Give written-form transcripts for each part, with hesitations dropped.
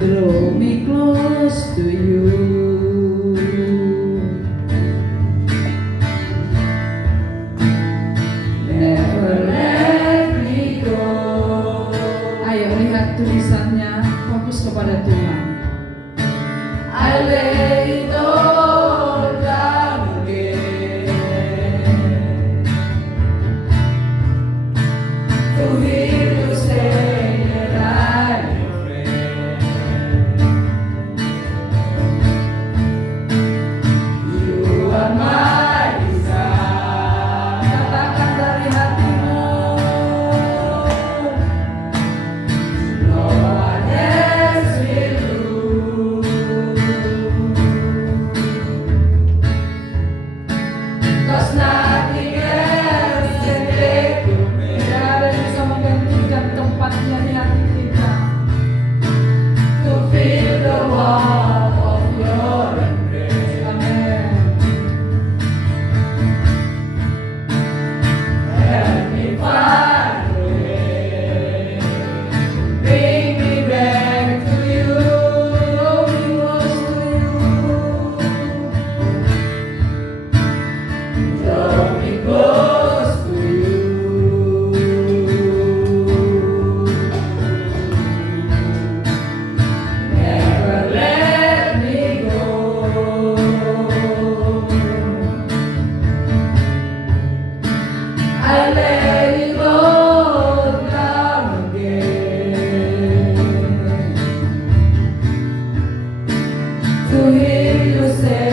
Draw me close to you. Never let me go. Ayo lihat tulisannya, fokus kepada Tuhan. I lay it all down again to hear you say that I'm your friend. You are my desire. Katakan dari hatimu. No one else will do. Cause nothing else can take you. Tidak ada yang bisa menggantikan tempatnya di hati kita. To feel the warmth of your embrace. Amen. Help me find a way. Bring me back to you. Draw me close to you. Draw me close to you. Never let me go. I lay it all down again to hear you say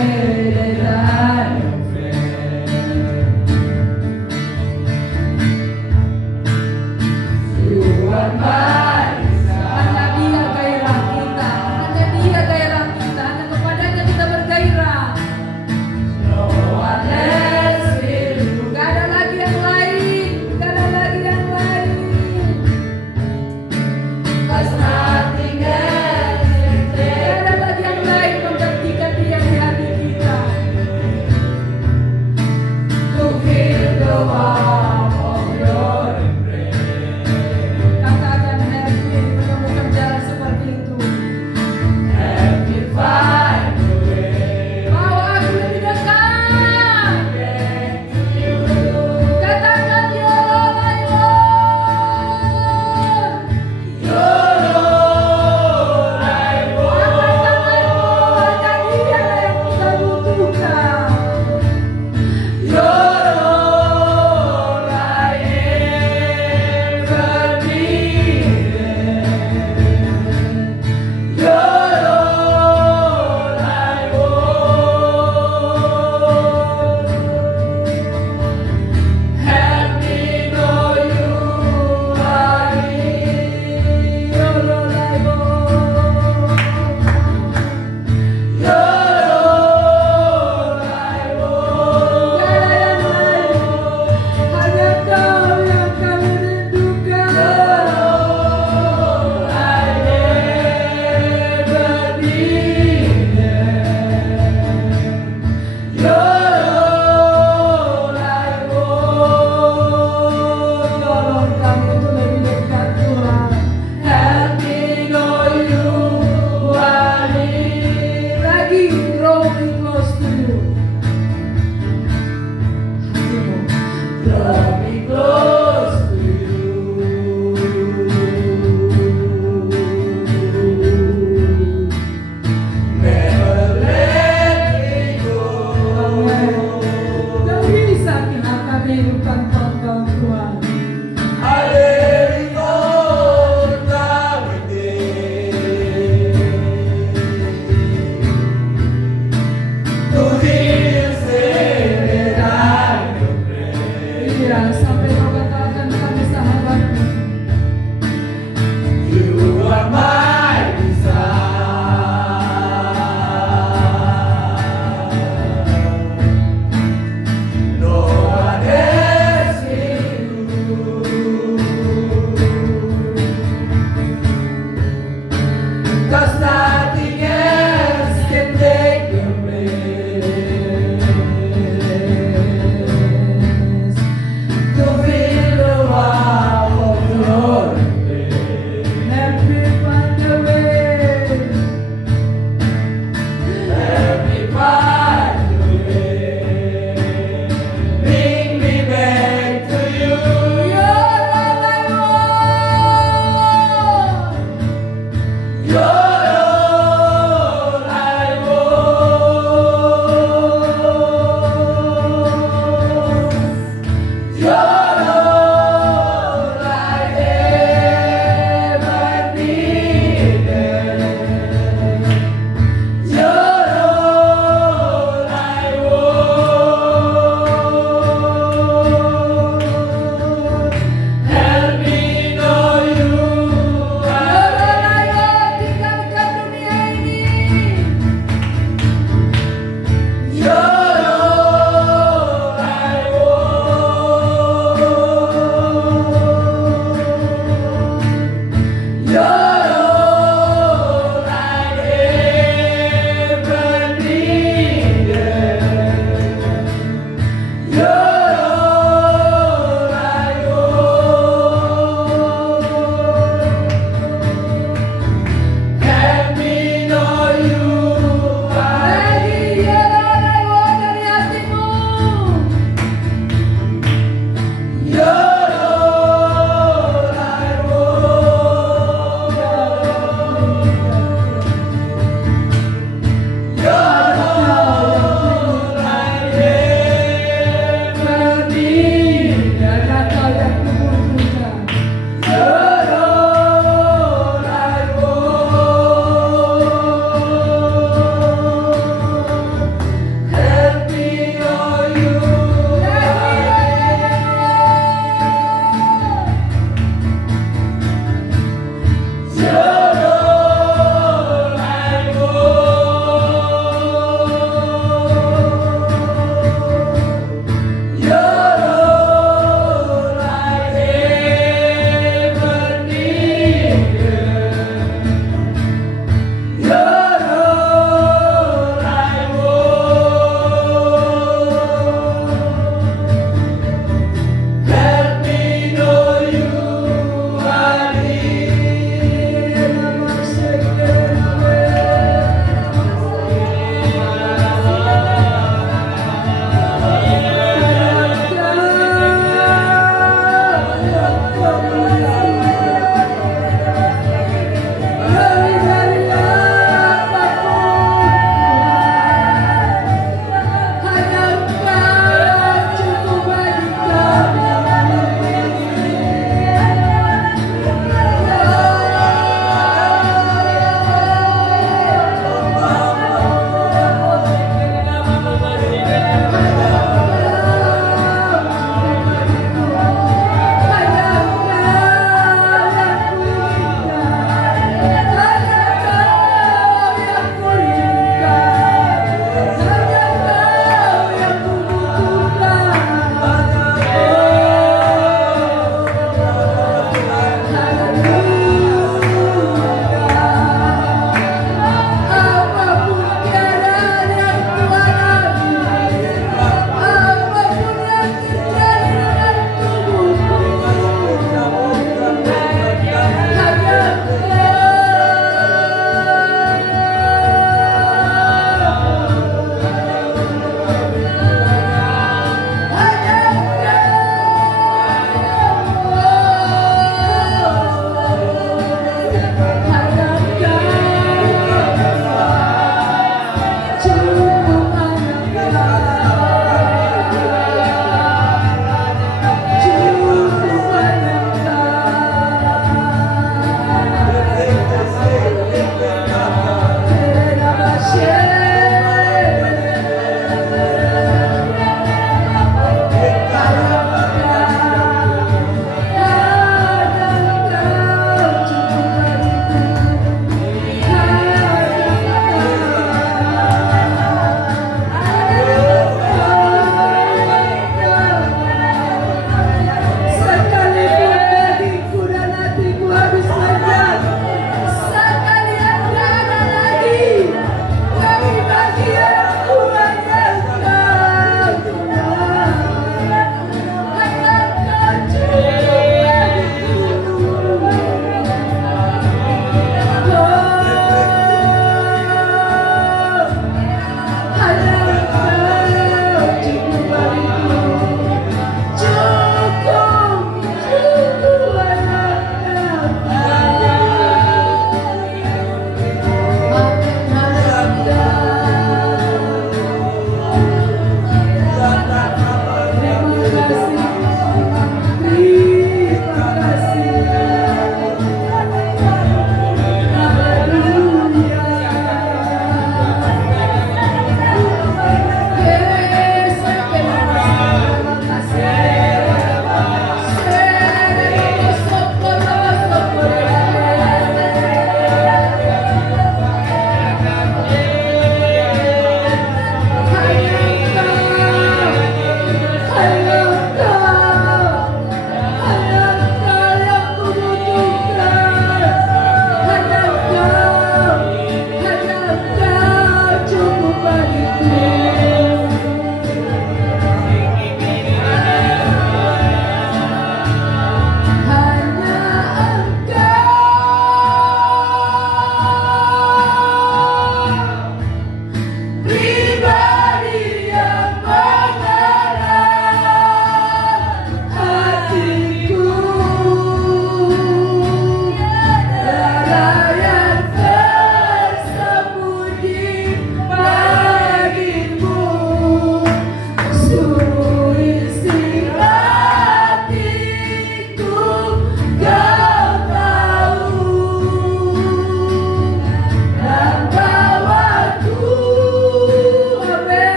that I'm your friend. You are my desire. Hanya Dia gairah kita, hanya Dia gairah kita, hanya kepadanya kita bergairah. No one else will do. Gak ada lagi yang lain, gak ada lagi yang lain. Cause nothing else can take. Gak ada lagi yang lain menggantikan Dia di hati kita. To feel the warmth of your embrace. Katakan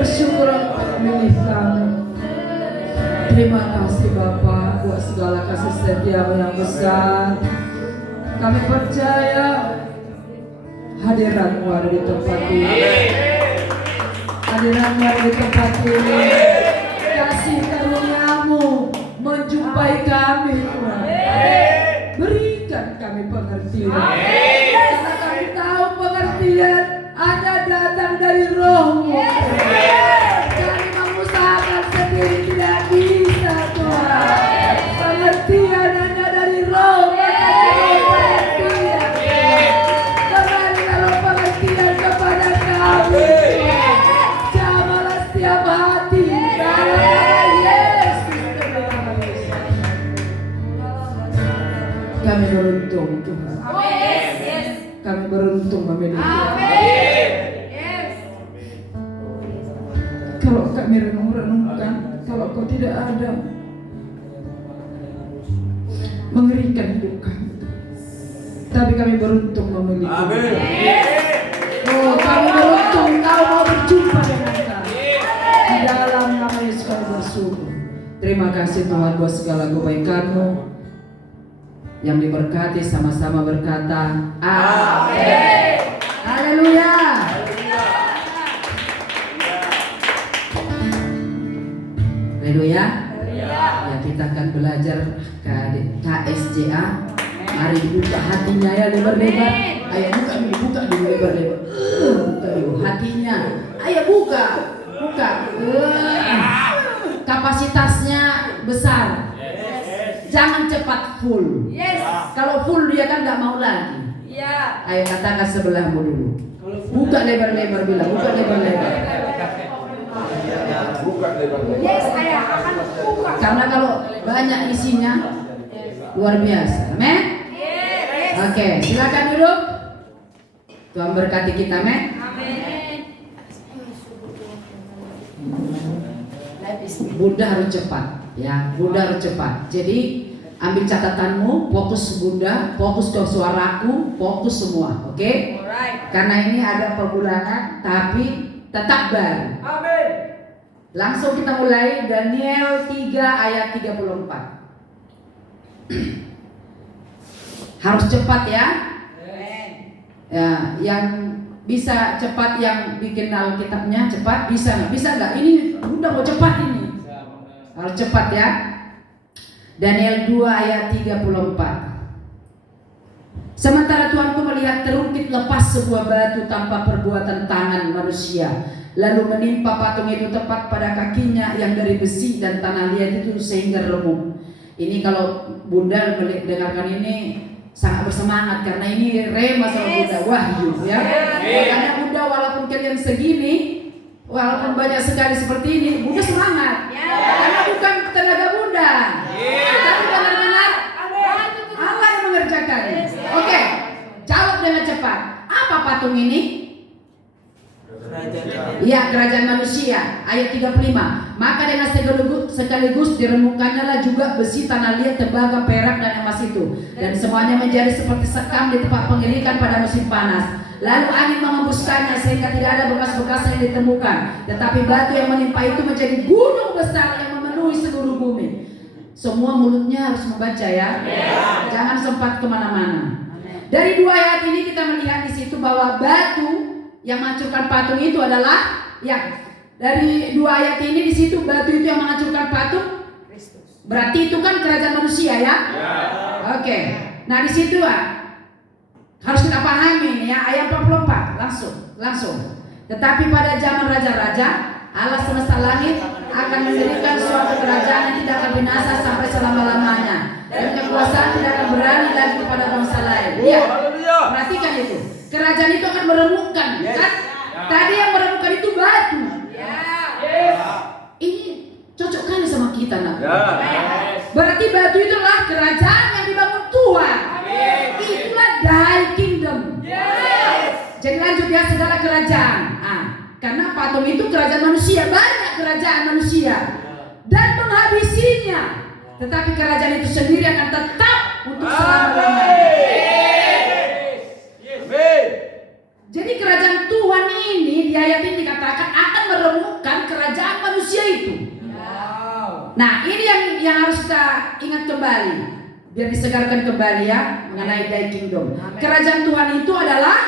bersyukur milik kami. Terima kasih Bapa buat segala kasih setiamu yang besar. Kami percaya hadirat-Mu ada di tempat ini. Hadirat-Mu ada di tempat ini. Kasih karunia-Mu menjumpai kami, Tuhan. Berikan kami pengertian. Karena kami tahu pengertian hanya datang dari Roh-Mu. Kami mengusahakan sendiri tidak bisa, Tuhan. Pengertian hanya dari Roh. Berikanlah pengertian kepada kami. Jamalah setiap hati dalam nama Yesus. Kami beruntung, Tuhan. Kami beruntung memiliki. Kalau kami renung-renungkan, kalau Kau tidak ada, mengerikan hidup kami. Tapi kami beruntung memiliki. Oh, kami beruntung Kau mau berjumpa dengan kami. Di dalam nama Yesus kami bersyukur. Terima kasih Tuhan buat segala kebaikan-Mu. Yang diberkati sama-sama berkata amin. Haleluya. Haleluya. Ya, kita akan belajar KSJA. Mari dibuka hatinya ya lebar-lebar. Ayo buka dulu lebar-lebar. Buka dulu hatinya. Ayo buka. Kapasitasnya besar. Jangan cepat full. Kalau full dia kan nggak mau lagi. Ayo katakan sebelahmu dulu. Buka lebar-lebar bilang. Buka lebar-lebar. Saya akan buka. Karena kalau banyak isinya luar biasa. Amin. Oke, silakan duduk. Tuhan berkati kita, amin. Bunda harus cepat, ya. Bunda harus cepat. Jadi ambil catatanmu, fokus Bunda, fokus ke suaraku, fokus semua, oke? Karena ini ada perbulangan, tapi tetap baru. Amin. Langsung kita mulai Daniel 3 ayat 34. Harus cepat ya. Ya, yang bisa cepat, yang bikin Alkitabnya cepat, bisa nggak? Bisa nggak? Ini udah mau cepat ini. Harus cepat ya. Daniel 2 ayat 34. Sementara Tuanku melihat terungkit lepas sebuah batu tanpa perbuatan tangan manusia, lalu menimpa patung itu tepat pada kakinya yang dari besi dan tanah liat itu sehingga remuk. Ini kalau Bunda mendengarkan ini sangat bersemangat karena ini rema sama Bunda, wahyu ya. Makanya Bunda walaupun kalian segini, walaupun banyak sekali seperti ini, Bunda semangat. Karena bukan tenaga Bunda, tapi benar-benar Allah yang mengerjakan. Oke, jawab dengan cepat. Apa patung ini? Ya, kerajaan manusia. Ayat 35. Maka dengan sekaligus diremukkannya lah juga besi, tanah liat, tembaga, perak dan emas itu, dan semuanya menjadi seperti sekam di tempat pengirikan pada musim panas. Lalu angin mengembuskannya sehingga tidak ada bekas-bekas yang ditemukan, tetapi batu yang menimpa itu menjadi gunung besar yang memenuhi seluruh bumi. Semua mulutnya harus membaca ya. Jangan sempat kemana-mana. Dari 2 ayat ini kita melihat di situ bahwa batu yang menghancurkan patung itu adalah dari 2 ayat ini di situ batu itu yang menghancurkan patung Kristus. Berarti itu kan kerajaan manusia ya. Oke. Nah di situ harus kita pahami ya, ayat 44 langsung. Tetapi pada zaman raja-raja Allah semesta langit akan mendirikan suatu kerajaan yang tidak akan binasa sampai selama-lamanya, dan kekuasaan tidak akan berani lagi kepada bangsa lain. Ya, perhatikan itu. Kerajaan itu akan meremukkan, kan? Tadi yang meremukkan itu batu. Ini cocok kali sama kita, nak. Berarti batu itulah kerajaan yang dibangun Tuhan. Itulah thy kingdom. Jadi lanjut ya, segala kerajaan. Karena patung itu kerajaan manusia, banyak kerajaan manusia dan menghabisinya. Tetapi kerajaan itu sendiri akan tetap untuk selama-lamanya. Jadi kerajaan Tuhan ini di ayat ini dikatakan akan meremukkan manusia itu. Nah, ini yang harus kita ingat kembali, biar disegarkan kembali ya mengenai Thy Kingdom. Kerajaan Tuhan itu adalah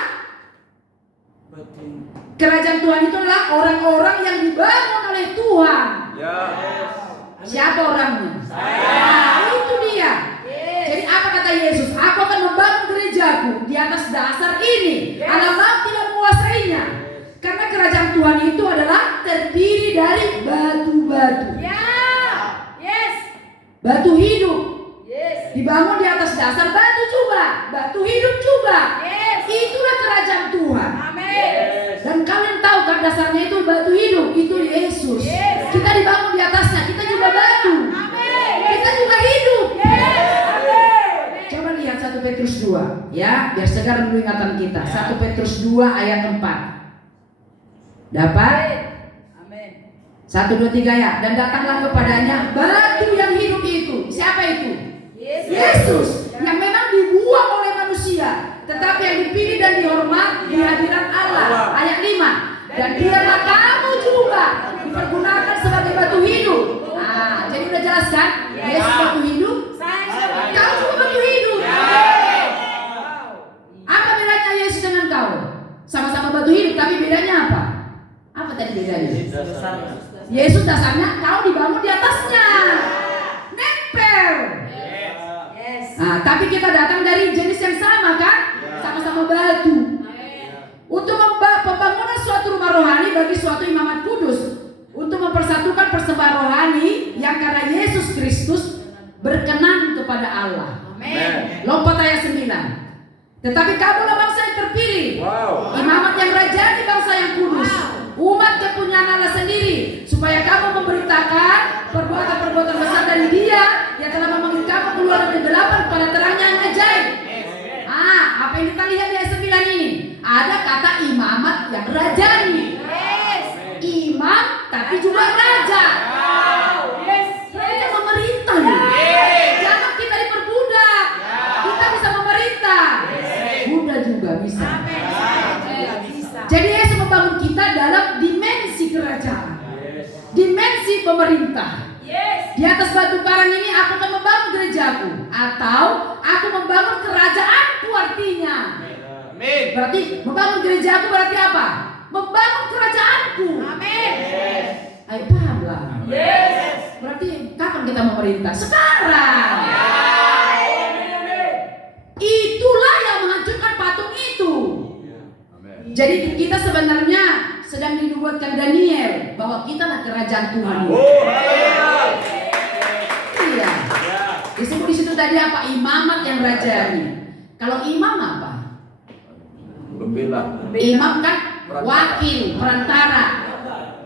orang-orang yang dibangun oleh Tuhan. Siapa orangnya? Nah, itu dia. Jadi apa kata Yesus? Aku akan membangun gerejaku di atas dasar ini. Alam maut tidak menguasainya. Karena kerajaan Tuhan itu adalah terdiri dari batu-batu. Batu hidup. Dibangun di atas dasar batu juga. Batu hidup juga. Itulah kerajaan Tuhan. Dan kalian tahu kan dasarnya itu batu hidup. Itu Yesus. Kita dibangun di atasnya. Kita juga batu. Kita juga hidup. Coba lihat 1 Petrus 2 ya, biar segar dulu ingatan kita. 1 Petrus 2 ayat 4. Dapat? 1, 2, 3 ya. Dan datanglah kepadanya batu yang hidup itu. Siapa itu? Yesus. Yang memang dibuang oleh manusia, tetapi yang dipilih dan dihormat di hadirat Allah. Ayat 5. Dan biarlah kamu juga dipergunakan sebagai batu hidup. Nah, jadi udah jelas kan? Yesus batu hidup. Kau juga batu hidup. Apa bedanya Yesus dengan kau? Sama-sama batu hidup, tapi bedanya apa? Apa tadi bedanya? Yesus dasarnya, kau dibangun di atasnya. Nempel. Nah, tapi kita datang dari jenis yang sama kan? Sama-sama batu. Untuk pembangunan suatu rumah rohani bagi suatu imamat kudus, untuk mempersatukan persembahan rohani yang karena Yesus Kristus berkenan kepada Allah. Lompat ayat 9. Tetapi kamulah bangsa yang terpilih, imamat yang rajani, bangsa yang kudus, umat kepunyaan Allah sendiri, supaya kamu memberitakan perbuatan-perbuatan besar dari Dia yang telah memanggil kamu keluar dari kegelapan pada terangnya yang ajaib. Apa yang kita lihat di ayat 9 ini? Ada kata imamat yang rajani. Imam tapi juga raja. Mereka memerintah. Jangan kita diperbudak. Kita bisa memerintah. Bunda juga bisa. Jadi Yesus membangun kita dalam dimensi kerajaan, dimensi pemerintah. Di atas batu karang ini aku akan membangun gerejaku, atau aku membangun kerajaanku artinya. Berarti membangun gerejaku berarti apa? Membangun kerajaanku. Ayo pahamlah. Berarti kapan kita memerintah? Sekarang. Itulah yang menghancurkan patung itu. Jadi kita sebenarnya sedang dinubuatkan Daniel bahwa kita adalah kerajaan Tuhan. Iya. Disebut di situ tadi apa? Imamat yang rajani. Kalau imam apa? Imam kan wakil, perantara.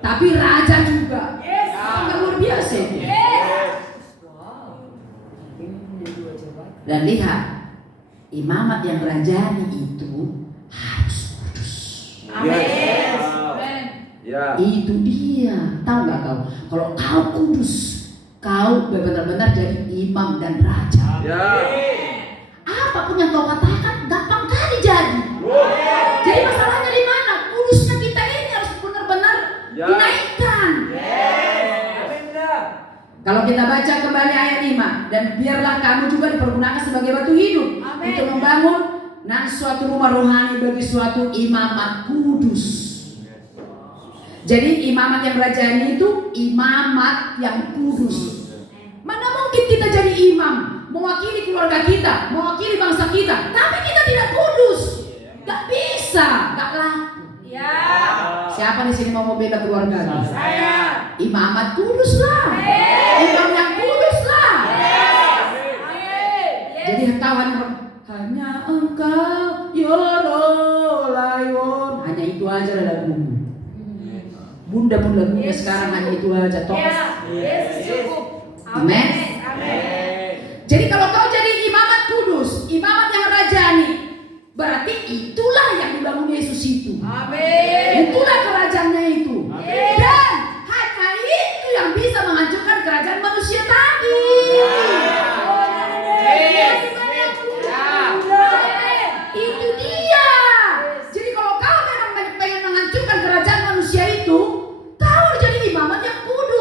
Tapi raja juga. Kan luar biasa itu. Dan lihat, imamat yang rajani itu harus kudus. Itu dia. Tahu nggak kau? Kalau kau kudus, kau benar-benar jadi imam dan raja. Apapun yang kau katakan gampang kali jadi. Jadi masalahnya di mana? Kudusnya kita ini harus benar-benar dinaikkan. Kalau kita baca kembali ayat 5, dan biarlah kamu juga dipergunakan sebagai batu hidup untuk membangun suatu rumah rohani bagi suatu imamat kudus. Jadi imamat yang rajani itu imamat yang kudus. Mana mungkin kita jadi imam, mewakili keluarga kita, mewakili bangsa kita, tapi kita tidak kudus. Gak bisa, gak laku. Siapa di sini mau bela keluarga? Saya. Imamat kudus lah. Imam yang kudus lah. Jadi hanya engkau Yorolayon. Hanya itu aja lagu. Bunda-bunda sekarang hanya itu aja. Amin. Jadi kalau kau jadi imamat kudus, imamat yang rajani, berarti itulah yang dibangun Yesus itu. Itulah kerajaannya itu. Dan hanya itu yang bisa menghancurkan kerajaan manusia tadi. Itu dia. Jadi kalau kau memang pengen menghancurkan kerajaan manusia itu, kau harus jadi imamat yang kudus.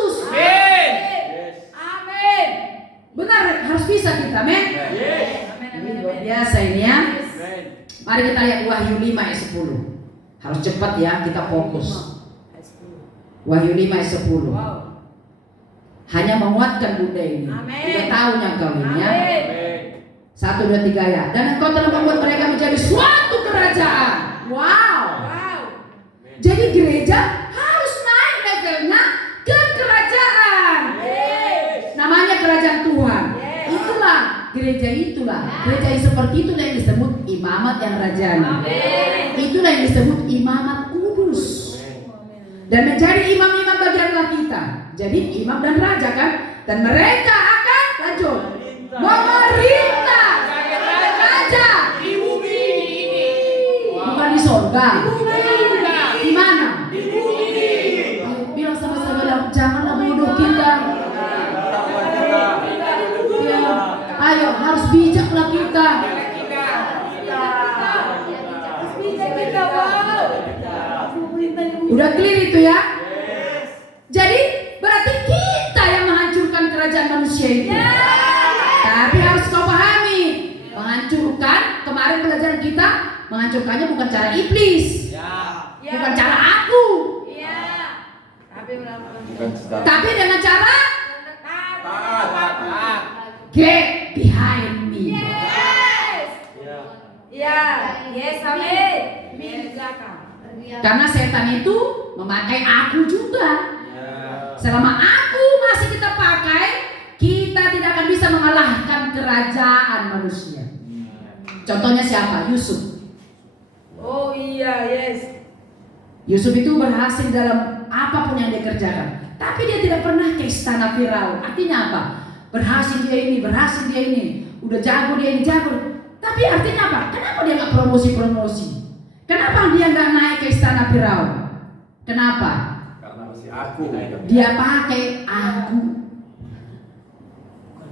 bisa kita, men. Ini luar biasa ini ya. Mari kita lihat Wahyu 5 ayat 10. Harus cepat ya, kita fokus. Wahyu 5 ayat 10. Hanya menguatkan Bunda ini. Udah tahunya kau ini ya. 1, 2, 3 ya. Dan engkau telah membuat mereka menjadi suatu kerajaan. Wow. Jadi gereja harus naik levelnya ke kerajaan. Namanya kerajaan Tuhan. Itulah gereja itulah. Gereja yang seperti itulah yang disebut imamat yang rajani. Itulah yang disebut imamat kudus. Dan menjadi imam-imam bagianlah kita. Jadi imam dan raja kan. Dan mereka akan lanjut memerintah raja Di bumi ini. bukan di sorga. Di mana? Di bumi. Bilang sama saudara, janganlah menuduh kita. Ya, ayo harus bijaklah kita. Udah clear itu ya? Jadi berarti kita yang menghancurkan kerajaan manusia itu. Tapi harus kau pahami, menghancurkan kemarin pelajaran kita, menghancurkannya bukan cara iblis, bukan cara aku, tapi dengan cara get behind me. Karena setan itu memakai aku juga. Selama aku masih kita pakai, kita tidak akan bisa mengalahkan kerajaan manusia. Contohnya siapa? Yusuf. Yusuf itu berhasil dalam apapun yang dia kerjakan. Tapi dia tidak pernah ke istana Firaun. Artinya apa? Berhasil dia ini, berhasil dia ini. Udah jago dia ini, jago. Tapi artinya apa? Kenapa dia nggak promosi-promosi? Kenapa dia nggak naik ke istana Firaun? Kenapa? Karena masih aku. Dia pakai aku.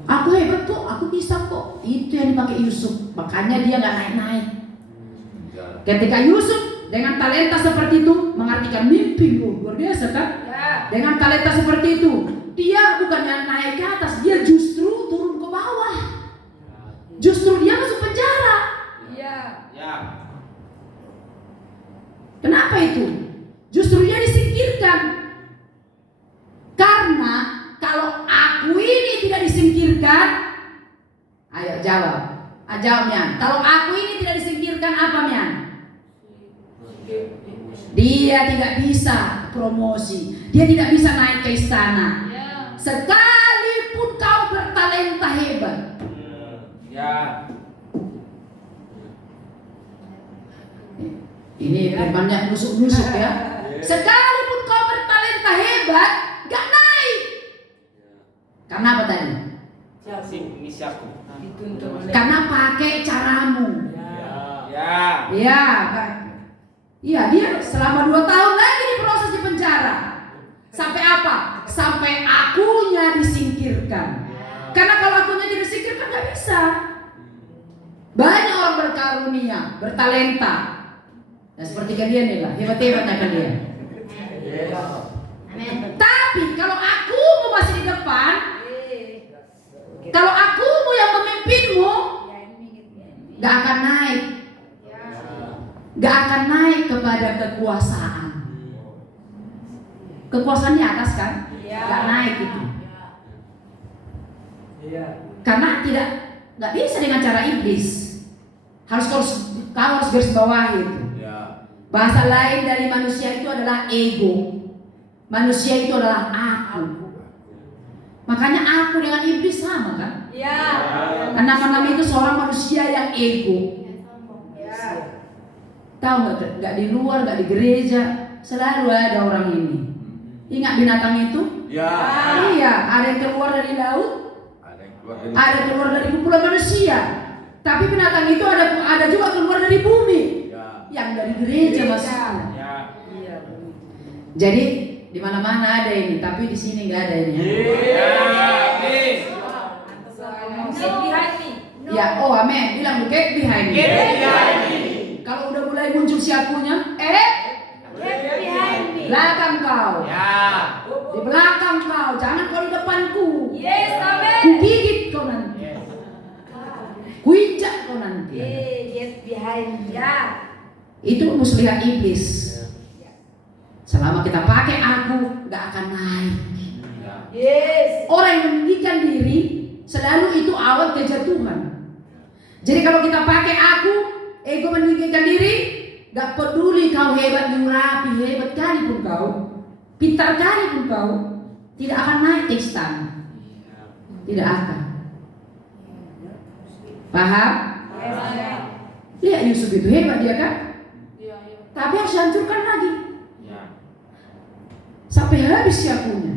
Aku hebat kok, aku bisa kok. Itu yang dipakai Yusuf. Makanya dia nggak naik-naik. Ketika Yusuf dengan talenta seperti itu mengartikan mimpi, luar biasa kan? Dengan talenta seperti itu, dia bukannya naik ke atas, dia justru turun ke bawah. Justru dia masuk penjara. Kenapa itu? Justru dia disingkirkan. Karena kalau aku ini tidak disingkirkan, ayo jawab. Jawab Mian. Kalau aku ini tidak disingkirkan apa Mian? Dia tidak bisa promosi. Dia tidak bisa naik ke istana. Sekalipun kau bertalenta hebat. Ini firmannya nusuk-nusuk ya. Sekalipun kau bertalenta hebat, gak naik. Karena apa tadi? Karena pakai caramu. Iya, dia selama 2 tahun lagi diproses di penjara. Sampai apa? Sampai akunya disingkirkan. Karena kalau akunya tidak disingkirkan gak bisa. Banyak orang berkarunia, bertalenta. Nah seperti kalian nih lah, hebat-hebatnya kalian. Tapi kalau aku mau masih di depan, kalau aku mau yang memimpinmu, gak akan naik. Gak akan naik kepada kekuasaan. Kekuasaan di atas kan? Gak naik itu. Karena gak bisa dengan cara iblis. Kau harus garis bawahi itu. Bahasa lain dari manusia itu adalah ego. Manusia itu adalah aku. Makanya aku dengan iblis sama kan? Nama-nama itu seorang manusia yang ego. Tahu nggak di luar, nggak di gereja, selalu ada orang ini. Ingat binatang itu? Iya, ada yang keluar dari laut, ada yang keluar dari kumpulan manusia. Tapi binatang itu ada juga keluar dari bumi. Yang dari gereja maksudnya. Jadi di mana-mana ada ini, tapi di sini nggak ada ini. Ya, oh amin. Bilang get behind me. Kalau udah mulai muncul siapunya, belakang kau. Di belakang kau, jangan kau di depanku. Ku gigit kau nanti. Get behind. Ya. Itu muslihat iblis. Selama kita pakai aku, nggak akan naik. Yes. Orang yang meninggikan diri selalu itu awal kejatuhan. Jadi kalau kita pakai aku, ego meninggikan diri, nggak peduli kau hebat di rapi, hebat kali pun kau, pintar kali pun kau, tidak akan naik ke istana. Tidak akan. Paham? Lihat Yusuf itu hebat dia kan? Tapi harus hancurkan lagi. Sampai habis siapunya.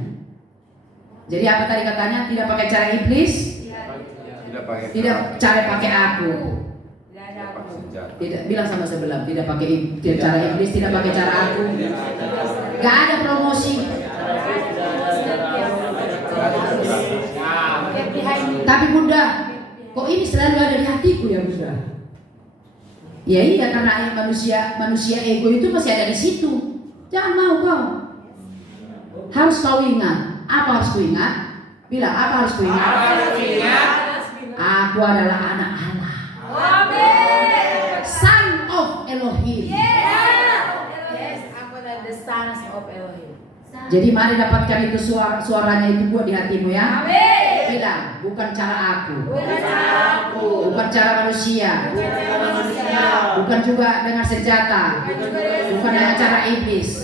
Jadi apa tadi katanya? Tidak pakai cara iblis, tidak cara pakai aku. Tidak, bilang sama sebelah, tidak pakai cara iblis, tidak pakai cara aku. Gak ada promosi. Tapi Bunda, kok ini selalu ada di hatiku ya Bunda? Ya iya, karena manusia ego itu masih ada di situ. Jangan mau kau. Harus kau ingat. Apa harus ku ingat? Bilang apa harus ku ingat? Aku adalah anak Allah. Son of Elohim. Yes, aku adalah the sons of Elohim. Jadi mari dapatkan itu suaranya itu buat di hatimu ya. Amin. Bilang bukan cara aku. Bukan cara aku. Bukan cara manusia. Bukan juga dengan senjata. Bukan dengan cara iblis.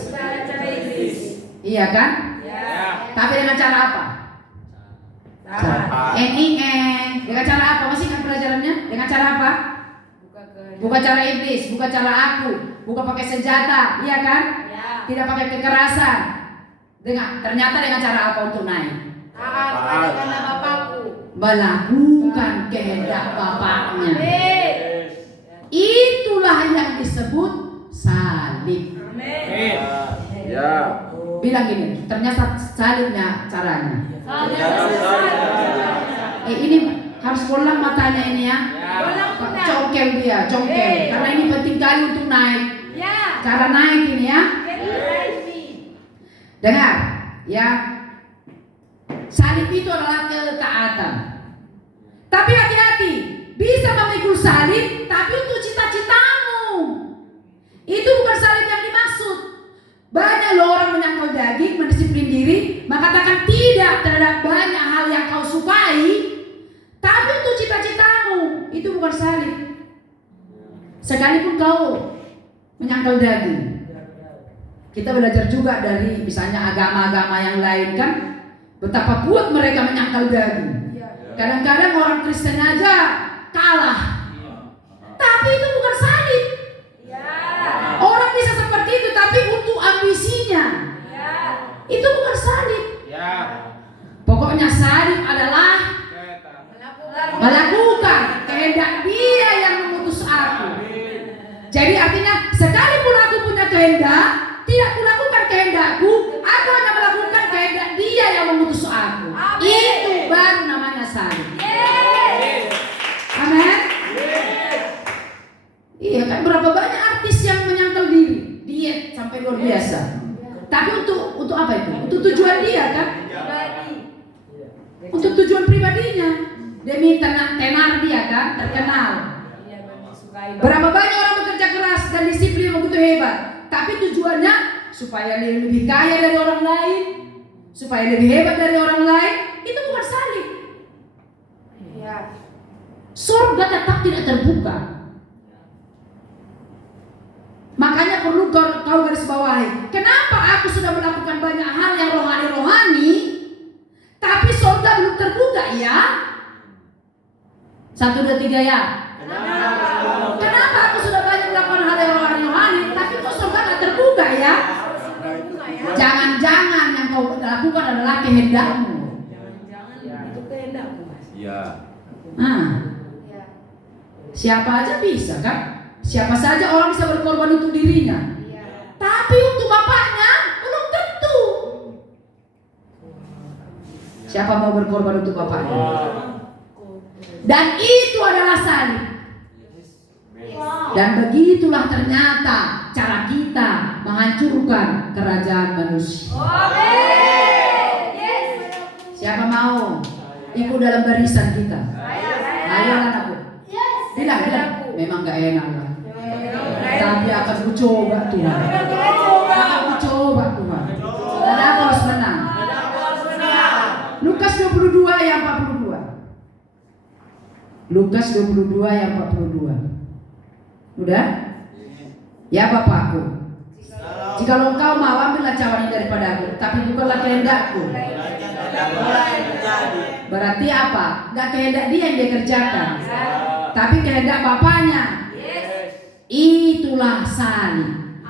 Iya kan? Tapi dengan cara apa? Dengan cara apa? Masih kan pelajarannya? Dengan cara apa? Bukan cara iblis, bukan cara aku, bukan pakai senjata, iya kan? Tidak pakai kekerasan. Ternyata dengan cara apa untuk naik? Karena Bapakku. Melakukan kehendak Bapaknya. Itulah yang disebut salib. Ya. Bilang gini, ternyata salibnya caranya. Ini harus bolang matanya ini ya. Congkel dia, congkel. Karena ini penting kali untuk naik. Cara naik ini ya. Dengar, ya. Salib itu adalah ketaatan. Tapi hati-hati, bisa memikul salib, tapi untuk cita-citamu. Itu bukan salib yang dimaksud. Banyak loh orang menyangkal daging, mendisiplin diri, mengatakan tidak terhadap banyak hal yang kau sukai, tapi untuk cita-citamu, itu bukan salib. Sekalipun kau menyangkal daging. Kita belajar juga dari misalnya agama-agama yang lain kan, betapa kuat mereka menyangkal daging. Kadang-kadang orang Kristen aja kalah, tapi itu bukan salib. Orang bisa seperti itu, tapi untuk ambisinya. Itu bukan salib. Pokoknya salib adalah melakukan kehendak Dia yang mengutus aku. Jadi artinya sekalipun aku punya kehendak, tidak kulakukan kehendakku, aku hanya melakukan kehendak Dia yang mengutus aku. Itu baru namanya salib. Amin. Iya kan, berapa banyak artis yang menyangkal diri, diet sampai luar biasa. Tapi untuk apa itu? Untuk tujuan dia kan? Untuk tujuan pribadinya. Demi tenar dia kan, terkenal. Berapa banyak orang bekerja keras dan disiplin begitu hebat, tapi tujuannya supaya dia lebih kaya dari orang lain, supaya lebih hebat dari orang lain. Itu bukan salib. Surga tetap tidak terbuka. Makanya perlu kau garis bawahi. Kenapa aku sudah melakukan banyak hal yang rohani-rohani, tapi surga belum terbuka ya? 1, 2, 3 ya. Kenapa aku sudah banyak melakukan hal yang rohani-rohani, tapi kok surga tidak terbuka ya? Jangan-jangan yang kau lakukan adalah kehendakmu. Itu kehendakku, Mas. Siapa aja bisa kan? Siapa saja orang bisa berkorban untuk dirinya. Tapi untuk Bapaknya belum tentu. Siapa mau berkorban untuk Bapaknya? Dan itu adalah salib. Dan begitulah ternyata cara kita menghancurkan kerajaan manusia. Siapa mau ikut dalam barisan kita? Ayo anakku. Bilang. memang gak enak kan. Tapi akan ku coba Tuhan. Akan ku coba Tuhan. Dan aku harus menang. Lukas 22 ayat 42. Lukas 22 ayat 42. Udah? Ya Bapakku, jikalau engkau mau, ambillah cawan ini daripada aku, tapi bukanlah kehendakku. Berarti apa? Gak kehendak dia yang dia kerjakan, tapi kehendak Bapaknya. Itulah salib.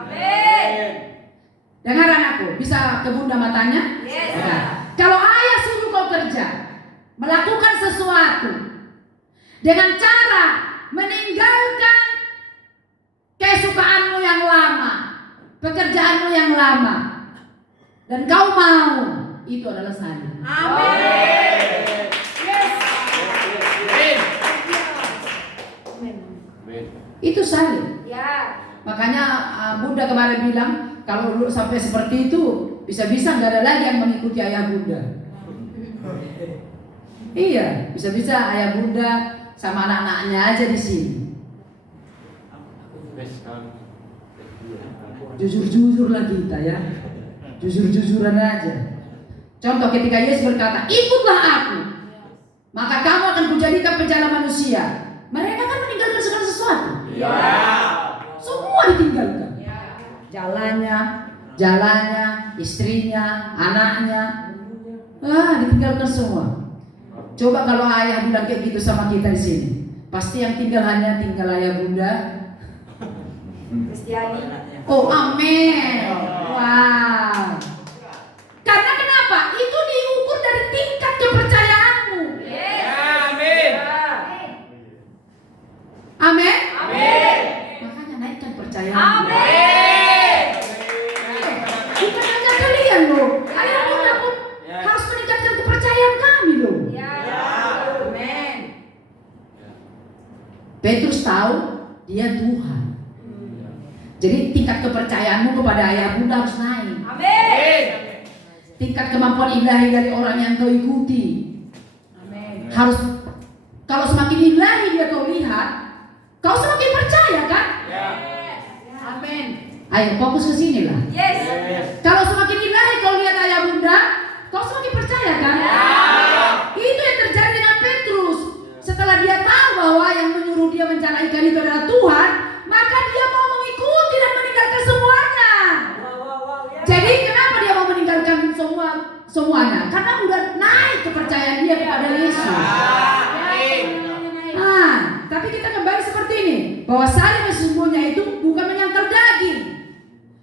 Dengar anakku, bisa ke bunda matanya? Ya. Kalau ayah suruh kau kerja, melakukan sesuatu dengan cara meninggalkan kesukaanmu yang lama, pekerjaanmu yang lama, dan kau mau, itu adalah salib. Amin. Yes. Itu salib. Ya. Makanya Bunda kemarin bilang, kalau lu sampai seperti itu, bisa-bisa nggak ada lagi yang mengikuti ayah Bunda. Iya, bisa-bisa ayah Bunda sama anak-anaknya aja di sini. Jujur-jujur lah kita ya, jujur-jujuran aja. Contoh ketika Yesus berkata, ikutlah aku, maka kamu akan kujadikan penjala manusia. Mereka kan meninggalkan segala sesuatu. Semua ditinggalkan. Jalannya, istrinya, anaknya, ditinggalkan semua. Coba kalau ayah bilang kayak gitu sama kita di sini, pasti yang tinggal hanya tinggal ayah Bunda. Kristiani. Oh amin. Wow. Karena kenapa? Itu diukur dari tingkat kepercayaanmu. Amin. Amin. Amin. Makanya naikkan kepercayaan. Amin. Bukan hanya kalian loh. Ayah Bunda pun harus meningkatkan kepercayaan kami loh. Ya. Amin. Petrus tahu dia Tuhan. Jadi tingkat kepercayaanmu kepada ayah Bunda harus naik. Amin. Tingkat kemampuan ilahi dari orang yang kau ikuti Amin. harus, kalau semakin ilahi dia kau lihat, kau semakin percaya kan? Amin. Ayo fokus ke sini lah. Yes. Kalau semakin ilahi kau lihat ayah Bunda, kau semakin percaya kan? Itu yang terjadi dengan Petrus. Setelah dia tahu bahwa yang menyuruh dia mencari ikan itu adalah Tuhan, maka dia mau mengikuti dan meninggalkan semuanya. Jadi kenapa dia mau meninggalkan semuanya? Karena udah naik kepercayaan dia kepada Yesus. Tapi kita kembali seperti ini, bahwa salib sesungguhnya itu bukan menyangkal daging,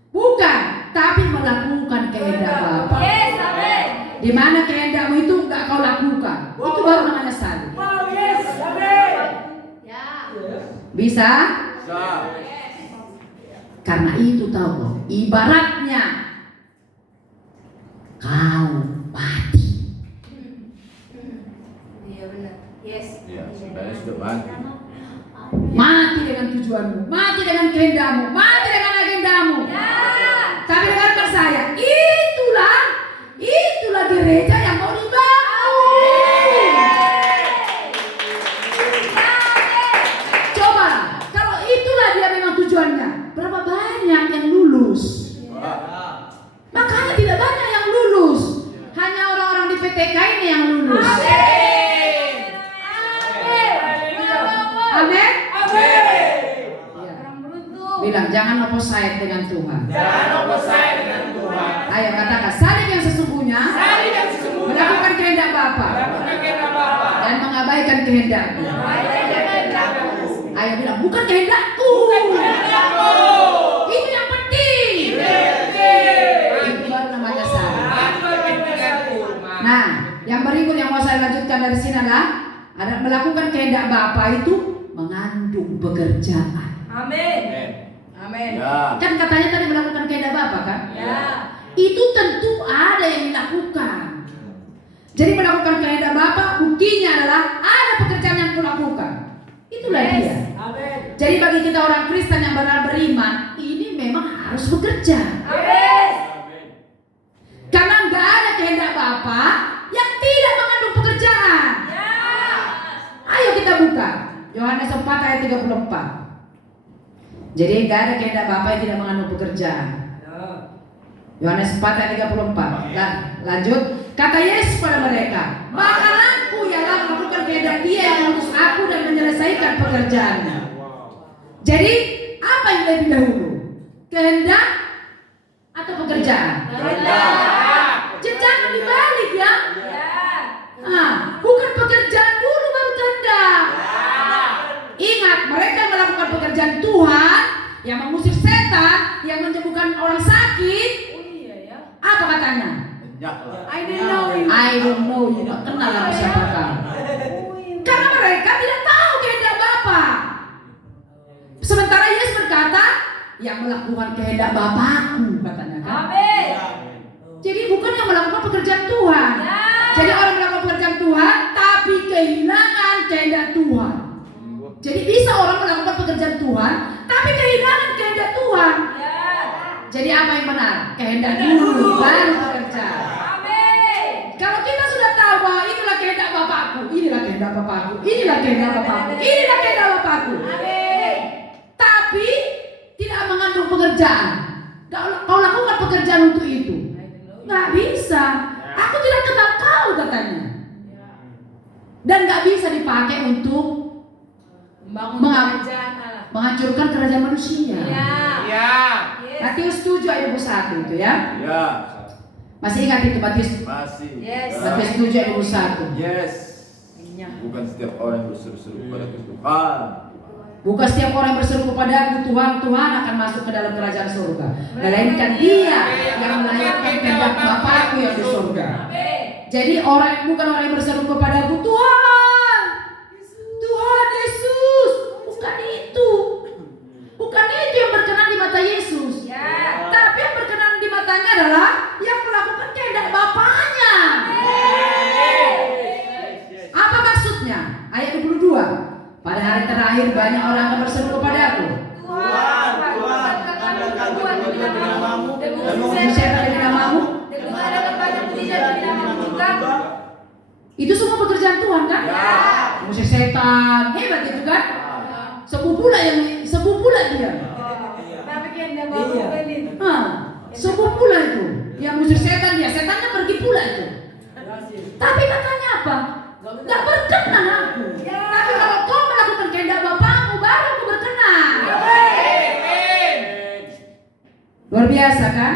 bukan, tapi melakukan kehendak Bapa. Yes. Amin. Di mana kehendakmu itu nggak kau lakukan, itu baru namanya salib. Yes. Amin. Ya. Bisa? Karena itu tahu kok, ibaratnya kau mati. Iya benar. Yes. Mati dengan tujuanmu, mati dengan kehendakmu, mati dengan agendamu. Tapi dengarkan saya, itulah gereja yang mau dibangun. Coba, kalau itulah dia memang tujuannya, berapa banyak yang lulus? Makanya tidak banyak yang lulus, hanya orang-orang di PTK ini yang lulus. Amin. Iya. Bilang jangan opposite dengan Tuhan. Ayo katakan salib yang sesungguhnya, melakukan kehendak Bapa dan mengabaikan kehendakku. Ayo bilang bukan kehendakku. Itu yang penting. Itu baru namanya salib. Nah, yang berikut yang mau saya lanjutkan dari sini adalah melakukan kehendak Bapa itu mengandung pekerjaan. Amin. Amin. Kan katanya tadi melakukan kehendak Bapa kan? Ya. Itu tentu ada yang dilakukan. Jadi melakukan kehendak Bapa buktinya adalah ada pekerjaan yang kulakukan. Itulah dia. Amin. Jadi bagi kita orang Kristen yang benar beriman, ini memang harus bekerja. Amin. Karena nggak ada kehendak Bapa yang tidak mengandung pekerjaan. Ya. Ayo kita buka Yohanes 4 ayat 34. Jadi gak ada kehendak Bapa yang tidak mengandung pekerjaan. Yohanes 4 ayat 34. Lanjut. Kata Yesus pada mereka, maka aku ialah melakukan kehendak Dia yang mengutus aku dan menyelesaikan pekerjaannya. Jadi apa yang lebih dahulu? Kehendak atau pekerjaan? Jangan dibalik ya. Bukan pekerjaan dulu baru kehendak. Ingat, mereka yang melakukan pekerjaan Tuhan, yang mengusir setan, yang menyembuhkan orang sakit. Apa katanya? I don't know you. Gak kenal sama siapa kamu. Karena mereka tidak tahu kehendak Bapa. Sementara Yesus berkata, yang melakukan kehendak Bapakku, katanya kan. Jadi bukan yang melakukan pekerjaan Tuhan. Jadi orang melakukan pekerjaan Tuhan, tapi kehilangan kehendak Tuhan. Jadi bisa orang melakukan pekerjaan Tuhan, tapi kehilangan kehendak Tuhan. Jadi apa yang benar? Kehendak dulu, baru pekerjaan. Kalau kita sudah tahu bahwa inilah kehendak Bapakku, inilah kehendak Bapakku, inilah kehendak Bapakku, inilah kehendak Bapakku, tapi tidak mengandung pekerjaan, kau lakukan pekerjaan untuk itu, nggak bisa. Aku tidak kenal kau, katanya, dan nggak bisa dipakai untuk menghancurkan kerajaan manusia. Matius 7 ayat 21 itu ya. Masih ingat itu Matius? Masih. Matius 7 ayat 21. Yes. Bukan setiap orang yang berseru-seru kepada Tuhan. Bukan setiap orang yang berseru kepadaku Tuhan, Tuhan akan masuk ke dalam kerajaan surga. Melainkan Dia yang melayani kehendak Bapakku yang di surga. Jadi bukan orang yang berseru kepadaku Tuhan, Tuhan Yesus. Bukan itu yang berkenan di mata Yesus. Tapi yang berkenan di matanya adalah yang melakukan kehendak Bapaknya. Apa maksudnya? Ayat 22. Pada hari terakhir banyak orang akan berseru kepadaku. Tuhan, Setan demi namamu. Itu semua pekerjaan Tuhan kan? Mengusir setan, hebat itu kan? Sembuh pula dia. Sembuh pula itu. Yang mengusir setan dia, setannya pergi pula itu. Tapi katanya apa? Gak berkenan aku. Tapi kalau kau melakukan kehendak Bapakmu, baru aku berkenan. Luar biasa kan?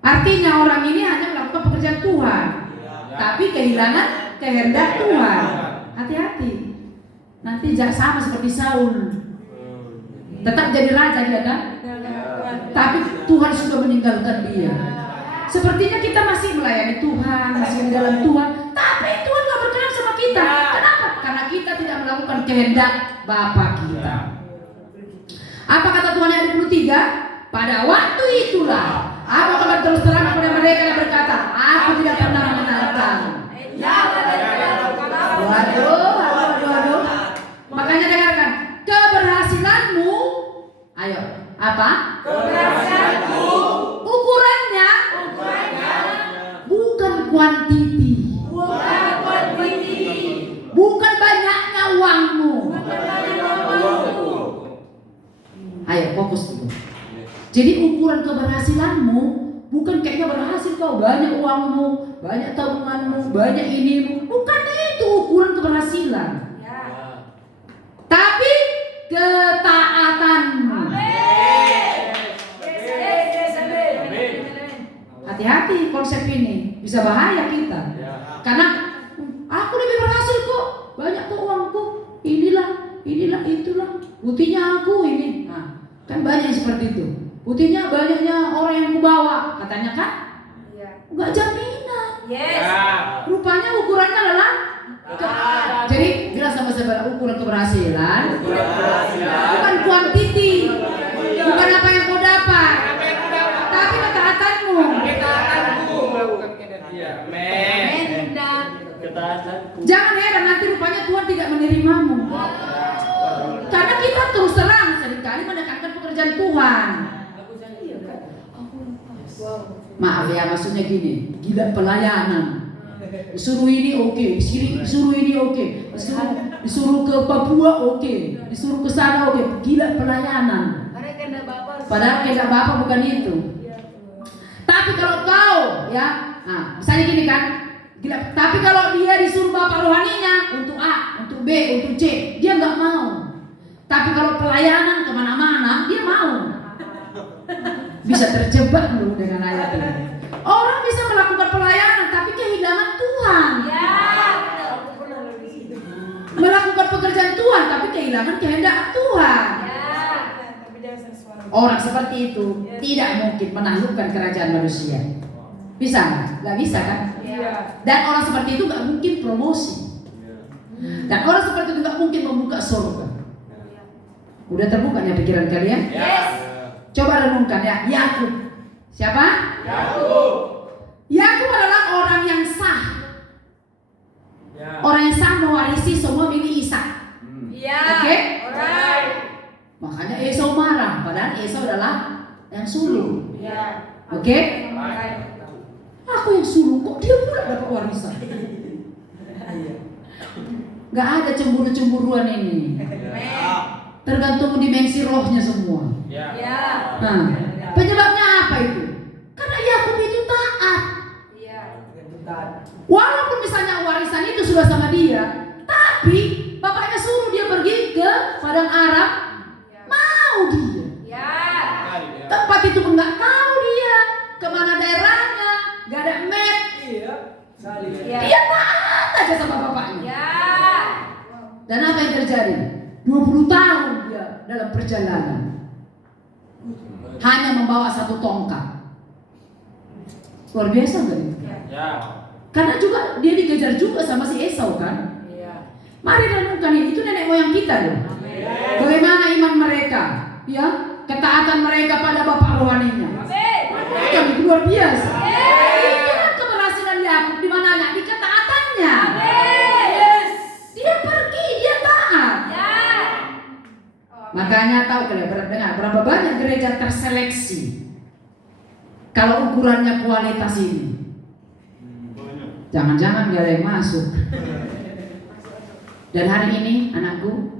Artinya orang ini hanya melakukan pekerjaan Tuhan, tapi kehilangan kehendak Tuhan. Hati-hati. Nanti sama seperti Saul. Tetap jadi raja dia kan? Tapi Tuhan sudah meninggalkan dia. Sepertinya kita masih melayani Tuhan, masih di dalam Tuhan, tapi Tuhan gak berkenan sama kita. Kenapa? Karena kita tidak melakukan kehendak Bapa kita. Apa kata Tuhan ayat 23? Pada waktu itulah aku akan terus terang kepada mereka yang berkata, aku tidak pernah mengenal kamu. Waduh. Makanya dengarkan, keberhasilanmu, ayo, apa? Keberhasilanmu. Ukurannya bukan kuantiti. Bukan banyaknya uangmu. Ayo fokus dulu. Jadi ukuran keberhasilanmu bukan kayaknya berhasil kau banyak uangmu, banyak tabunganmu, banyak inimu. Bukan itu ukuran keberhasilan. Tapi ketaatanmu. Hati-hati konsep ini, bisa bahaya kita. Karena aku lebih berhasil kok, banyak kok uangku. Inilah, itulah. Buktinya aku ini. Nah, kan banyak yang seperti itu. Buktinya banyaknya orang yang kubawa, katanya kan? Enggak jaminan. Rupanya ukurannya adalah jadi bilang sama saudara, ukuran keberhasilan bukan kuantiti, bukan apa yang kau dapat, tapi ketaatanmu. Jangan heran nanti rupanya Tuhan tidak menerimamu. Karena kita terus terang seringkali menekankan pekerjaan Tuhan. Maaf ya, maksudnya gini, gila pelayanan. Suruh ini oke, suruh ini oke. Disuruh ke Papua oke, disuruh ke sana oke, gila pelayanan. Padahal kehendak Bapa bukan itu. Tapi kalau kau ya, nah, misalnya gini kan, gila. Tapi kalau dia disuruh Bapak rohaninya untuk A, untuk B, untuk C, dia nggak mau. Tapi kalau pelayanan kemana-mana, dia mau. Bisa terjebak dulu dengan ayat ini. Orang bisa melakukan pelayanan, tapi kehilangan Tuhan. Melakukan pekerjaan Tuhan, tapi kehilangan kehendak Tuhan. Orang seperti itu tidak mungkin menaklukkan kerajaan manusia. Bisa nggak? Nggak bisa kan? Dan orang seperti itu nggak mungkin promosi. Dan orang seperti itu nggak mungkin membuka surga. Udah terbuka ya pikiran kalian? Coba renungkan ya. Yakub. Siapa? Yakub adalah orang yang sah. Orang yang sah mewarisi semua milik Ishak. Oke? Makanya Esau marah, padahal Esau adalah yang sulung. Oke? Aku yang sulung, kok dia pula dapat warisan? Gak ada cemburu-cemburuan ini. Tergantung dimensi rohnya semua. Nah, penyebabnya apa itu? Karena Yakub itu taat. Walaupun misalnya warisan itu sudah sama dia, tapi bapaknya suruh dia pergi ke padang Arab, mau dia. Tempat itu pun nggak tahu dia kemana daerahnya, nggak ada map. Dia taat aja sama bapaknya. Dan apa yang terjadi? 20 tahun dia dalam perjalanan hanya membawa satu tongkat. Luar biasa nggak itu? Karena juga dia dikejar juga sama si Esau kan? Mari renungkan ini, itu nenek moyang kita loh. Bagaimana iman mereka? Ya, ketaatan mereka pada bapak rohaninya. Mereka itu luar biasa. Itulah keberhasilan Yakub di mananya? Di ketaatannya. Dia pergi, dia taat. Makanya tahu kalian dengar berapa banyak gereja terseleksi. Kalau ukurannya kualitas ini, jangan-jangan dia ada yang masuk. Dan hari ini anakku,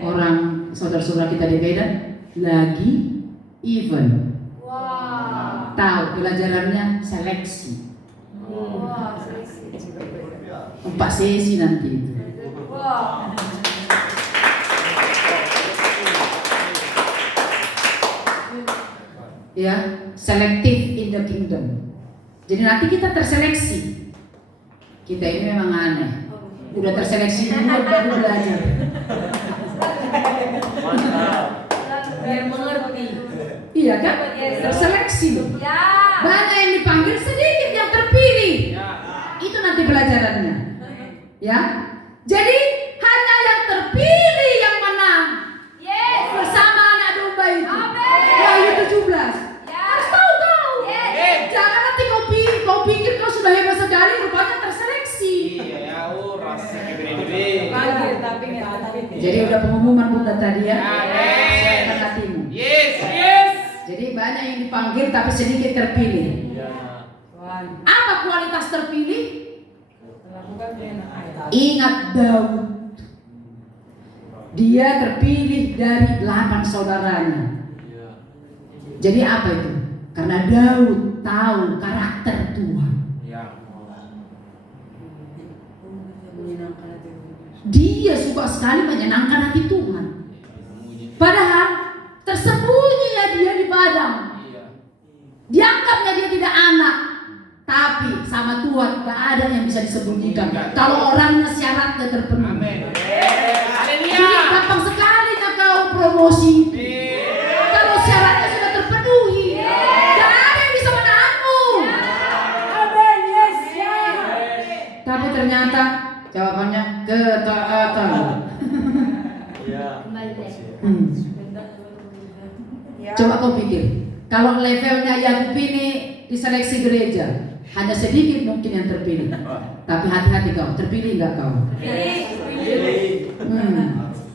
orang saudara-saudara kita di Medan lagi event. Tahu pelajarannya seleksi. 4 sesi nanti itu. Ya, selective in the kingdom. Jadi nanti kita terseleksi. Kita ini memang aneh. Udah terseleksi dulu baru belajar. Biar mengerti. Iya kan? Terseleksi. Banyak yang dipanggil, sedikit yang terpilih. Itu nanti pelajarannya. Ya. Jadi hanya yang terpilih yang menang. Bersama anak domba itu. Wahyu 17. Harus tahu kau. Jangan nanti kau pikir kau sudah hebat sekali, rupanya terseleksi. Jadi udah pengumuman Bunda tadi ya. Siapkan hatimu. Jadi banyak yang dipanggil tapi sedikit terpilih. Apa kualitas terpilih? Ingat Daud. Dia terpilih dari 8 saudaranya. Jadi apa itu? Karena Daud tahu karakter Tuhan. Dia suka sekali menyenangkan hati Tuhan. Padahal tersembunyi ya dia di padang. Dianggapnya dia tidak anak. Tapi sama Tuhan gak ada yang bisa disembunyikan. Kalau orangnya syaratnya terpenuhi. Jadi gampang sekali kau promosi. Kalau syaratnya sudah terpenuhi, gak ada yang bisa menahanmu. Tapi ternyata jawabannya ketaatan. Coba kau pikir, kalau levelnya Yakub ini diseleksi gereja, hanya sedikit mungkin yang terpilih. Tapi hati-hati kau, terpilih nggak kau?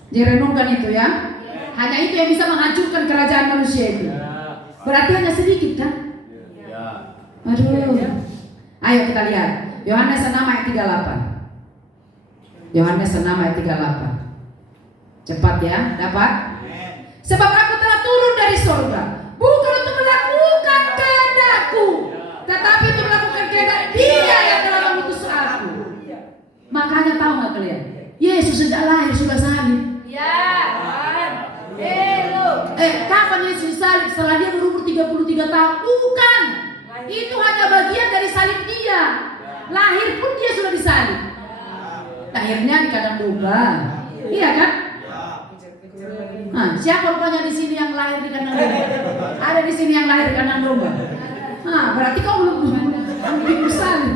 Direnungkan itu ya. Hanya itu yang bisa menghancurkan kerajaan manusia itu. Berarti hanya sedikit kan? Aduh. Ayo kita lihat. Yohanes 6 ayat 38. Yohanes 6 ayat 38. Cepat ya, dapat? Sebab aku telah turun dari sorga, bukan untuk melakukan kehendakku, tetapi untuk melakukan kehendak Dia yang telah mengutus aku. Makanya tahu nggak kalian? Yesus sejak lahir sudah salib. Kapan Yesus salib? Setelah dia berumur 33 tahun? Bukan. Itu hanya bagian dari salib Dia. Lahir pun Dia sudah disalib. Lahirnya di kandang domba. Iya kan? Nah, siapa rupanya di sini yang lahir di kandang domba? Ada di sini yang lahir di kandang domba. Nah, berarti kau belum pikir salib.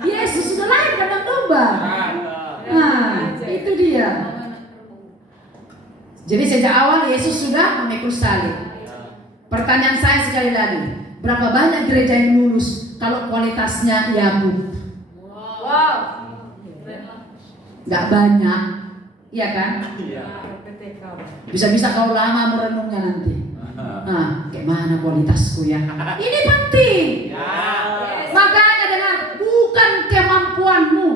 Yesus sudah lahir di kandang domba. Nah, itu dia. Jadi sejak awal Yesus sudah memikul salib. Pertanyaan saya sekali lagi, berapa banyak gereja yang lulus kalau kualitasnya Yakub? Gak banyak, iya kan? Bisa-bisa kau lama merenungnya nanti. Nah, kayak mana kualitasku ya? Ini penting. Makanya dengan bukan kemampuanmu,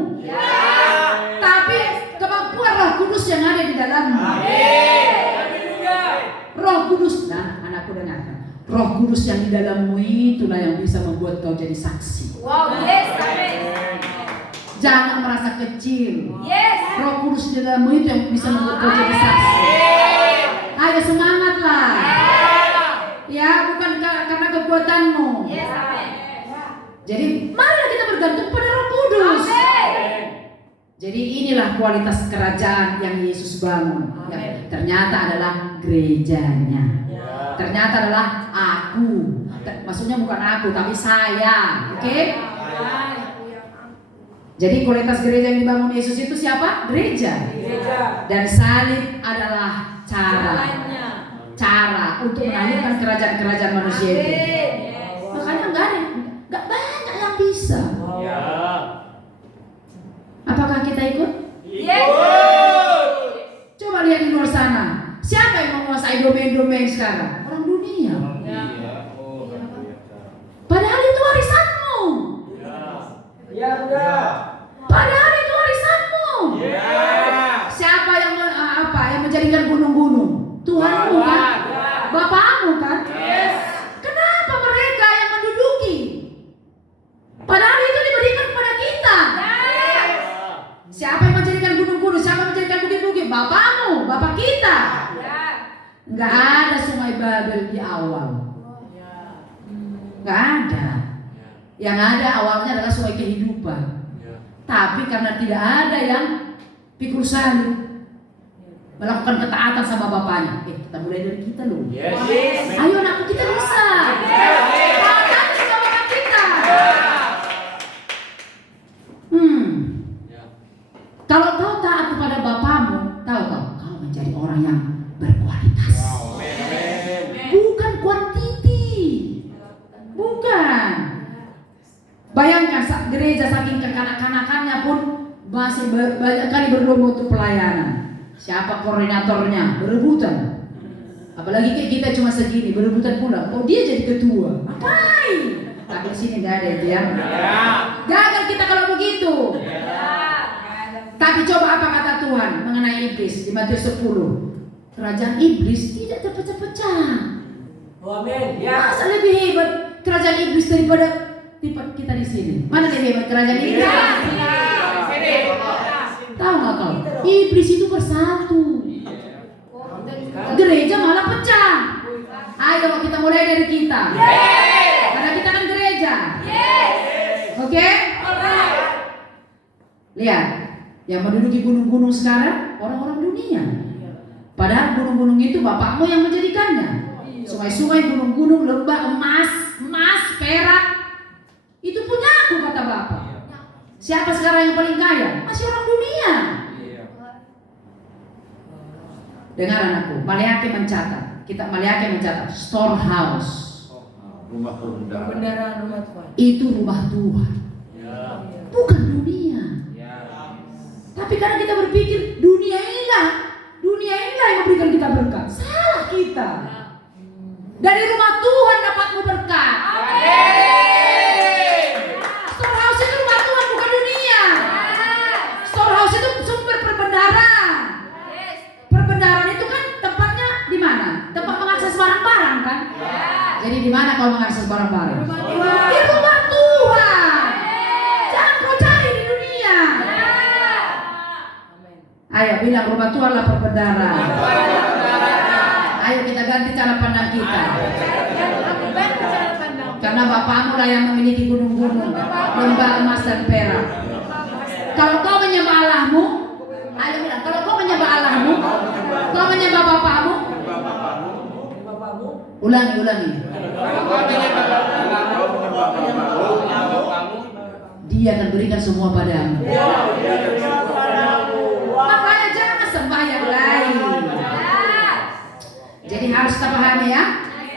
tapi kemampuan Roh Kudus yang ada di dalammu. Roh Kudus, nah anakku dengarkan. Roh Kudus yang di dalammu itulah yang bisa membuat kau jadi saksi. Jangan merasa kecil. Roh Kudus di dalammu itu yang bisa membuat kau jadi saksi. Ayo semangatlah. Ya, bukan karena kekuatanmu. Jadi marilah kita bergantung pada Roh Kudus. Jadi inilah kualitas kerajaan yang Yesus bangun. Ya, ternyata adalah gerejanya. Ternyata adalah aku. Maksudnya bukan aku, tapi saya. Oke? Jadi kualitas gereja yang dibangun Yesus itu siapa? Gereja. Dan salib adalah cara untuk menanggung kerajaan-kerajaan manusia itu. Makanya nggak banyak yang bisa. Apakah kita ikut? Coba lihat di luar sana. Siapa yang menguasai domain-domain sekarang? Orang dunia. Padahal itu warisanmu. Padahal itu warisanmu. Siapa yang menjadikan gunung-gunung? Tuhanmu kan? Bapakmu kan? Kenapa mereka yang menduduki? Padahal itu diberikan kepada kita. Siapa yang menjadikan gunung-gunung? Siapa yang menjadikan bukit-bukit? Bapakmu, bapak kita. Nggak ada sungai Babel di awal. Nggak ada. Yang ada awalnya adalah sungai kehidupan. Tapi karena tidak ada yang pikul salib, melakukan ketaatan sama bapaknya. Kita mulai dari kita loh. Ayo anakku, kita bisa. Taat sama bapak kita. Kalau kau taat kepada bapamu, tahu kau menjadi orang yang berkualitas. Bukan kuantiti. Bukan. Bayangkan gereja saking kekanak-kanakannya pun masih banyak kali berlomba untuk pelayanan. Siapa koordinatornya? Berebutan. Apalagi kayak kita cuma segini, berebutan pula. Oh dia jadi ketua. Ngapain? Tapi di sini nggak ada itu ya. Gagal kita kalau begitu. Tapi coba apa kata Tuhan mengenai iblis di Matius 10? Kerajaan iblis tidak terpecah-pecah. Masa lebih hebat kerajaan iblis daripada kita di sini? Mana lebih hebat kerajaan iblis? Tahu nggak kau? Iblis itu bersatu. Gereja malah pecah. Ayo kita mulai dari kita. Karena kita kan gereja. Oke? Lihat, yang menduduki gunung-gunung sekarang orang-orang dunia. Padahal gunung-gunung itu bapakmu yang menjadikannya. Sungai-sungai, gunung-gunung, lembah, emas, perak. Itu punya aku kata bapak. Siapa sekarang yang paling kaya? Masih orang dunia. Dengar anakku, Maleakhi mencatat. Maleakhi mencatat storehouse. Rumah Bendaraan rumah Tuhan. Itu rumah Tuhan. Bukan dunia. Tapi karena kita berpikir dunia inilah yang memberikan kita berkat. Salah kita. Dari rumah Tuhan dapatmu berkat. Storehouse itu rumah Tuhan, bukan dunia. Storehouse itu sumber di mana kau mengakses barang-barang? Di rumah Tuhan. Jangan kau cari di dunia. Ayo bilang rumah Tuhan lapar berdarah. Ayo kita ganti cara pandang kita. Karena Bapakmu lah yang memiliki gunung-gunung, lembah emas dan perak. Kalau kau menyembah Allahmu, ayo bilang, kalau kau menyembah Allahmu, kau menyembah Bapakmu. Ulangi. Dia akan berikan semua padamu. Makanya jangan sembah yang lain. Jadi harus kita pahami ya,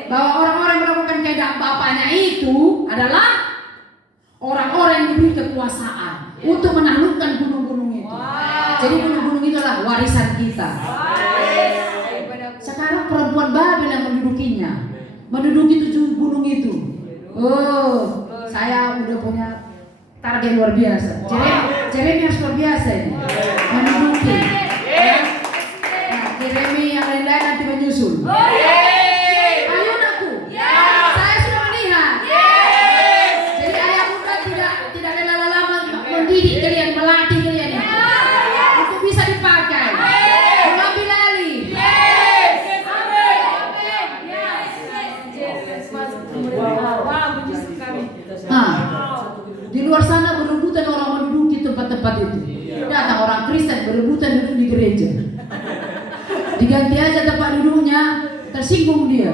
bahwa orang-orang melakukan kehendak Bapaknya itu adalah orang-orang yang diberi kekuasaan untuk menaklukkan gunung-gunung itu. Jadi gunung-gunung itu adalah warisan kita. Sekarang perempuan Babel yang menduduki 7 gunung itu. Oh, saya udah punya target luar biasa. Jeremy luar biasa ini. Menduduki. Nah, Jeremy yang lain-lain nanti menyusul. Ayo anakku. Saya sudah melihat. Jadi ayah muda tidak lama-lama mendidik kalian, melatih kalian untuk bisa dipakai. Mengambil alih. Di luar sana berebutan orang menduduki tempat-tempat itu. Datang orang Kristen berebutan duduk di gereja. Diganti aja tempat duduknya, tersinggung dia.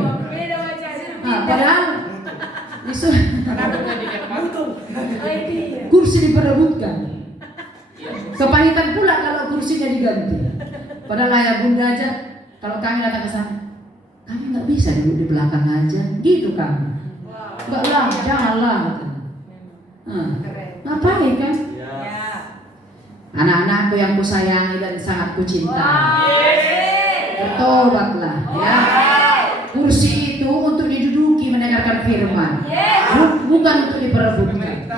Padahal kursi diperebutkan. Kepahitan pula kalau kursinya diganti. Padahal ayah bunda aja, kalau kami datang ke sana, kami nggak bisa duduk di belakang aja, gitu kami. Enggak lah, janganlah. Ngapain kan? Anak-anakku yang kusayangi dan sangat kucintai, bertobatlah ya. Kursi itu untuk diduduki mendengarkan firman, bukan untuk diperebutkan.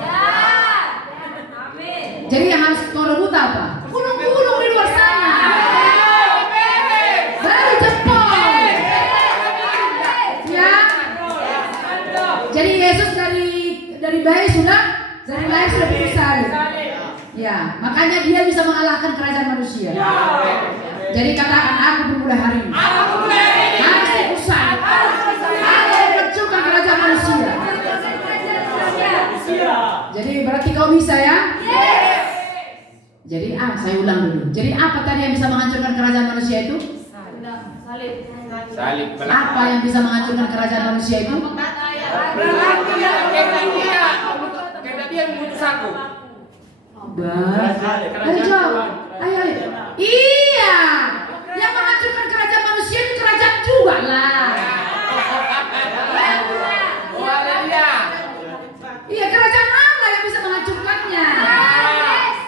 Jadi yang harus kau rebut apa? Gunung-gunung di luar sana. Baru jempol. Ya. Jadi Yesus dari bayi sudah putus salib. Ya, makanya dia bisa mengalahkan kerajaan manusia. Jadi katakan, aku bermulai hari ini. Harus putus salib. Harus menghancurkan kerajaan manusia. Jadi berarti kau bisa ya? Jadi saya ulang dulu. Jadi apa tadi yang bisa menghancurkan kerajaan manusia itu? Salib. Apa yang bisa menghancurkan kerajaan manusia itu? Karena dia memutus aku. Ayo. Iya. Yang menghancurkan kerajaan manusia itu kerajaan juga lah. Iya, kerajaan Allah yang bisa menghancurkannya.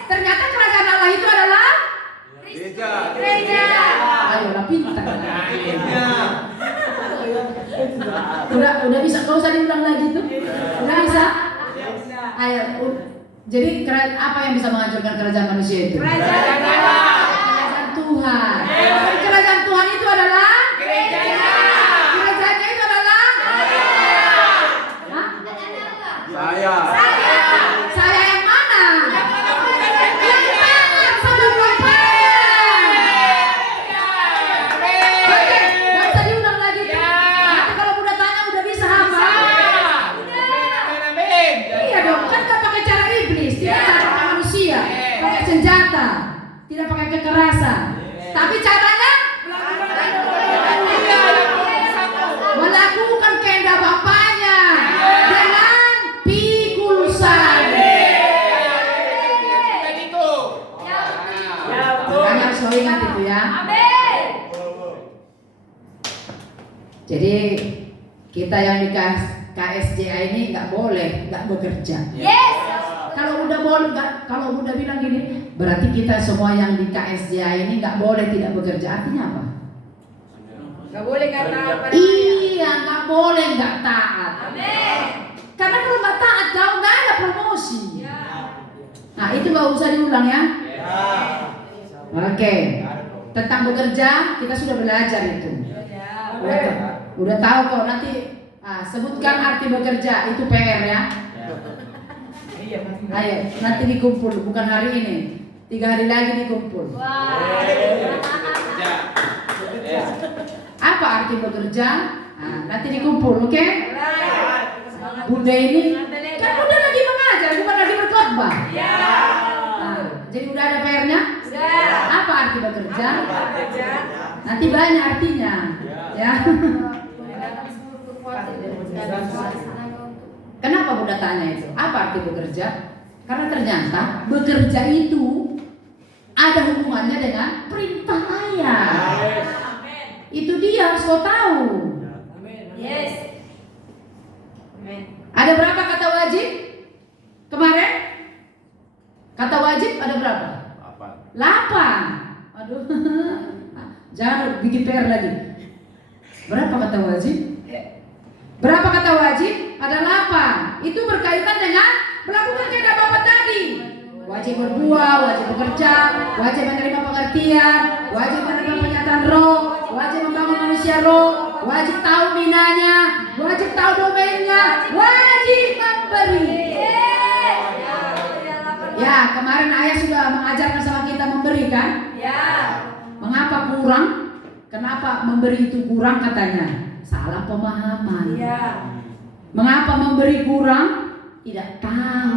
Ternyata kerajaan Allah itu adalah gereja. Ayolah pintar. Udah bisa, kau usah diulang lagi tuh. Udah bisa? Ayo. Jadi apa yang bisa menghancurkan kerajaan manusia itu? Kerajaan Tuhan. Kerajaan Tuhan itu adalah gerejanya. Gerejanya itu adalah Saya yang mana? Yang taat sama Bapaknya. Oke, gak usah diulang lagi tuh. Nanti kalau udah tanya udah bisa hafal. Iya dong, kan gak pakai cara iblis, tidak cara manusia, pakai senjata, tidak pakai kekerasan. Tapi caranya melakukan kehendak Bapaknya dengan pikul salib. Makanya harus kau ingat itu ya. Jadi kita yang di KSJA ini nggak bekerja. Kalau udah bilang gini, berarti kita semua yang di KSJA ini nggak boleh tidak bekerja. Artinya apa? Gak boleh gak taat pada Iya, nggak boleh nggak taat. Karena kalau nggak taat kau nggak ada promosi. Nah itu nggak usah diulang ya. Oke. Tentang bekerja kita sudah belajar itu. Udah tahu kok nanti Sebutkan arti bekerja, itu PR ya. Ayo, nanti dikumpul, bukan hari ini. 3 hari lagi dikumpul. Kerja. Yes. Apa arti bekerja? Nanti dikumpul, oke? Bunda ini, kan Bunda lagi mengajar, bukan lagi berkhotbah. Jadi udah ada PR-nya? Apa arti bekerja? Nanti banyak artinya, ya. Kenapa Bunda tanya itu? Apa arti bekerja? Karena ternyata bekerja itu ada hubungannya dengan perintah ayah. Itu dia harus kau tahu. Yes. Ada berapa kata wajib? Kemarin? Kata wajib ada berapa? 8. Aduh. Jangan bikin PR lagi. Berapa kata wajib? Berapa kata wajib? Ada 8. Itu berkaitan dengan melakukan kaidah Bapak tadi. Wajib berbuah, wajib bekerja, wajib menerima pengertian, wajib menerima penyataan roh, wajib membangun manusia roh, wajib tahu minanya, wajib tahu domainnya, wajib memberi. Ya, kemarin ayah sudah mengajarkan sama kita memberi kan? Mengapa kurang? Kenapa memberi itu kurang katanya? Salah pemahaman. Mengapa memberi kurang? Tidak tahu